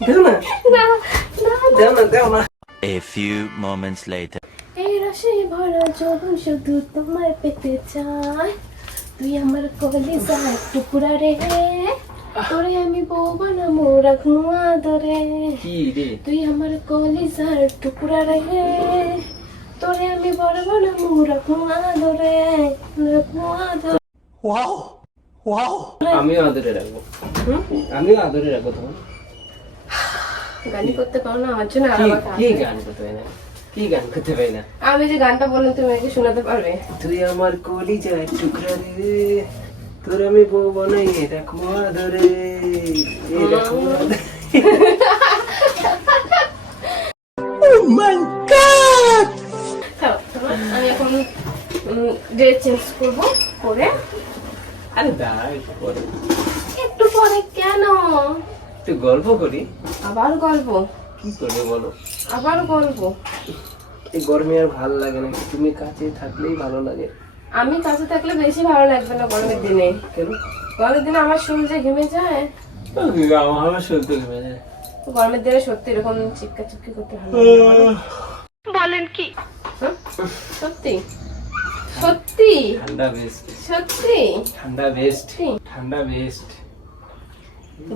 দাও না, না না দাও না, দাও না। A few moments later. এই রসে ভরা যৌবন শুধু তোমায় পেতে চাই, তুই আমার কলিজার টুকরা রে, তোরে আমি বউ বানাবো রাখবো আদরে, কি রে? তুই আমার কলিজার টুকরা রে, তোরে আমি বড় বানাবো রাখবো আদরে, রাখবো আদরে। আমিও আদরে রাখবো, আমিও আদরে রাখবো তোমার। গানই করতে পারো না আমার জন্য, আর কি আমাকে কি গান করতে পারি না, কি গান করতে পারি না? আমি যে গানটা বললাম তুমি আমাকে শোনাতে পারবে? তুই আমার কলিজার টুকরা রে, তোর আমি বউ বানাই রাখবো আদরে, এই রাখবো আদরে। খাও, তোমার আমি এখন ড্রেস চেঞ্জ করবো, করে আরে দাঁড়া একটু পরে, একটু পরে। কেন? একটু গল্প করি। আবার গল্প? কি করবে বলো? আবার গল্প? এই গরমে আর ভালো লাগে না, তুমি কাছে থাকলেই ভালো লাগে। আমি কাছে থাকলে বেশি ভালো লাগবে না গরমের দিনে? কেন? গরমের দিনে আমার শরীর যে ঘেমে যায়। আমার সত্যি ঘেমে যায়। গরমের দিনে সত্যি এরকম চিপকা চিপকি করতে ভালো লাগে না? বলেন কি? হ্যাঁ? সত্যি সত্যি ঠান্ডা বেস্ট, সত্যি ঠান্ডা বেস্ট, কি? ঠান্ডা বেস্ট।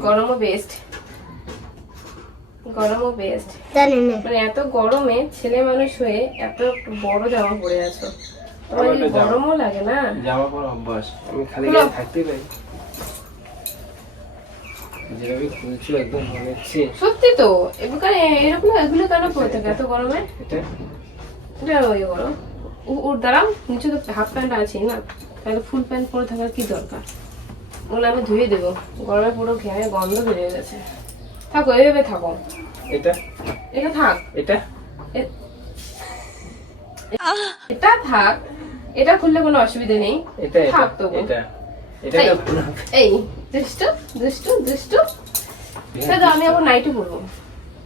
গরমও বেস্ট, গরমও বেস্ট। মানে এত গরমে ছেলে মানুষ হয়ে এত বড় জামা পরে আছো, তোমার কি গরমও লাগে না? জামা পরা অভ্যাস, আমি খালি গায়ে থাকতে পারি। যেভাবে খুলছো একদম মনে হচ্ছে। সত্যি তো, এবার এরকম এগুলো কেন পরে থাকে এত গরমে? এটা এটা ওই গরম ওর দাঁড়াও, নিচে তো হাফ প্যান্ট আছে না, তাহলে ফুল প্যান্ট পরে থাকার কি দরকার? ওগুলো আমি ধুয়ে দেবো, গরমে পুরো ঘেমে গন্ধ বেরিয়ে গেছে। থাকো এইভাবে থাকো। এটা এটা থাক, এটা এ- এটা থাক, এটা খুললে কোনো অসুবিধা নেই। এটা এটা থাক তবু। এটা এটা এই, ভালো। এই দুষ্টু দুষ্টু দুষ্টু। দাদা আমি আবার নাইটি পরবো।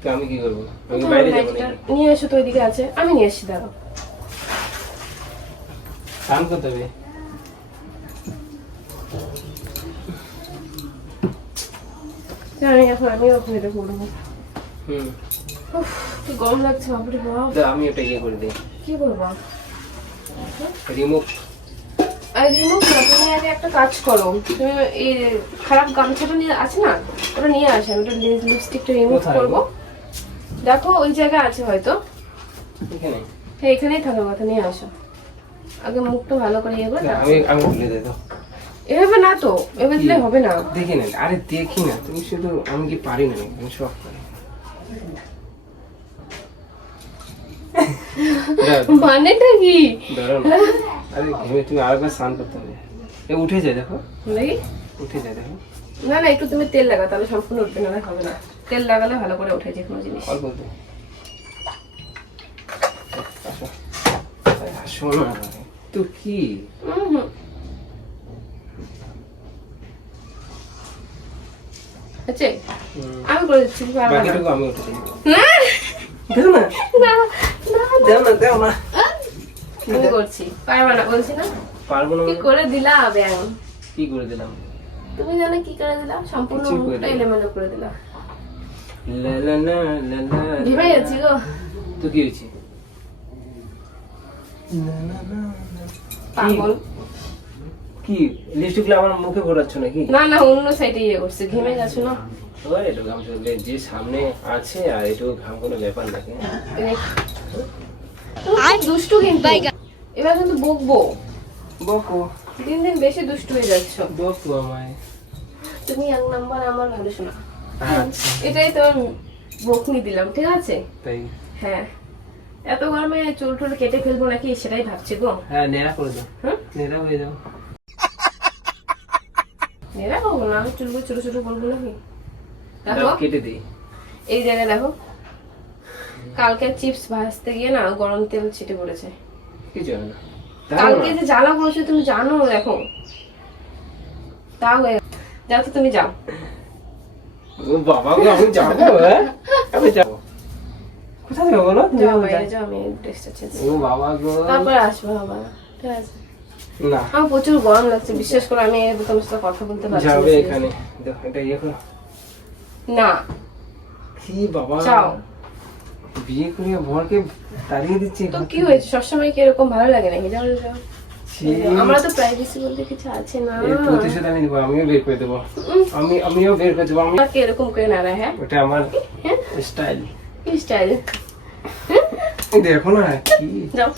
তো আমি কি করবো? আমি বাইরে যাবো নাইটিটা নাকি? নিয়ে এসো তো, ওইদিকে আছে, আমি নিয়ে এসছি, দাঁড়াও। স্নান করতে হবে। আমি এখন আমি ওখানে পরবো। হুম, উফ, কি গরম লাগছে বাপরে বাপ। দাও আমি ওটা ইয়ে করে দিই, কি করবো? রিমুভ। আর রিমুভ না, তুমি আগে একটা কাজ করো, তুমি এই খারাপ গামছাটা নিয়ে আছে না, ওটা নিয়ে আসো, আমি ওটা লিপস্টিকটা রিমুভ কোথায় করবো। গো? দেখো ওই জায়গায় আছে হয়তো, এখানে হ্যাঁ এখানেই থাকার কথা, নিয়ে আসো। আগে মুখটা ভালো করে ইয়ে করে আমি আমি ভুলে দেয় তো। এভাবে না তো, এভাবে দিলে হবে না। দেখি না, আরে দেখি না, তুমি শুধু, আমি কি পারি না, আমি সব পারি। মানেটা কি? ধরো না, আরে ঘেমে তুমি আরেকবার স্নান করতে হবে। এ উঠে যায় দেখো, দেখি। উঠে যায় দেখো, না না, একটু তুমি তেল লাগা, তাহলে সম্পূর্ণ উঠবে, না হবে না। তেল লাগালে ভালো করে ওঠে যে কোনো জিনিস। অল্প অল্প। আসো, আরে আসো না, তো কি? হুম। আচ্ছা আমি করে দিচ্ছি, তুমি পারবে না। বাকিটুকু আমি উঠে দিই। না দাও না, না না, দাও না, দাও না। আমি করছি, পারবে না বলছি না। পারবো না কি মানে? করে দিলা ব্যাং? কি করে দিলাম? তুমি জানো কি করে দিলা? সম্পূর্ণ কিছুই করে মুখটা দিলাম। এলোমেলো করে দিলা। লা লা লা লা লা। ভেবে যাচ্ছি গো। তো কি হয়েছে? না না না না। পাগল। কি লিপস্টিক আমার মুখে ভরাচ্ছ নাকি? না না, অন্য সাইডে ইয়ে করছে, ঘেমে গেছো না। ওই একটু ঘাম চললে যে সামনে আছে, আর একটু ঘাম কোনো ব্যাপার নাকি? তুমি দুষ্টু কিন্তু, এবার কিন্তু বকবো। বকো দিন দিন বেশি দুষ্টু হয়ে যাচ্ছ। বকো আমায়। তুমি এক নাম্বার আমার ভালো শোনা, আচ্ছা এটাই তো বকনি দিলাম, ঠিক আছে? তাই? হ্যাঁ, এত গরমে চুল টুল কেটে ফেলবো নাকি সেটাই ভাবছি গো। হ্যাঁ নেড়া করে দাও, হুম, নেড়া হয়ে যাও। নেড়া করবো না, আমি চুলগুলো ছোট ছোট করবো নাকি? দাও দেখো কেটে দিই। এই জায়গায় দেখো, কালকে চিপস ভাজতে গিয়ে না গরম তেল ছিটে পড়েছে। কিছু হয় না। দাও কালকে না। যে জ্বালা করেছে তুমি জানো, দেখো তাও যাও তো, তুমি যাও। ও বাবা গো, আমি যাবো, হ্যাঁ আমি যাবো। কোথায় যাবো বলো? তুমি যাও আমাকে বাইরে যাও। যাও, আমি ড্রেসটা চেঞ্জ ও বাবা গো। তারপরে আসবো আবার, ঠিক আছে? না আমার প্রচুর গরম লাগছে, বিশেষ করে আমি তোমার সাথে কথা বলতে পারছি না যাবে seriously। এখানে, দেখো এটা ইয়ে করো। না কি বাবা, চাও বিয়ে করে বরকে তাড়িয়ে দিচ্ছে। তো কি হয়েছে, সবসময় কি এরকম ভালো লাগে নাকি? যাও যাও, ছি, আমরা তো প্রাইভেসি বলতে কিছু আছে না। এর প্রতিশোধ আমি নেবো, আমিও বের করে দেবো, আমিও বের করে দেবো। আমি আমাকে এরকম করে না রে, হ্যাঁ ওটা আমার স্টাইল। কি স্টাইল? দেখো না কি যাও।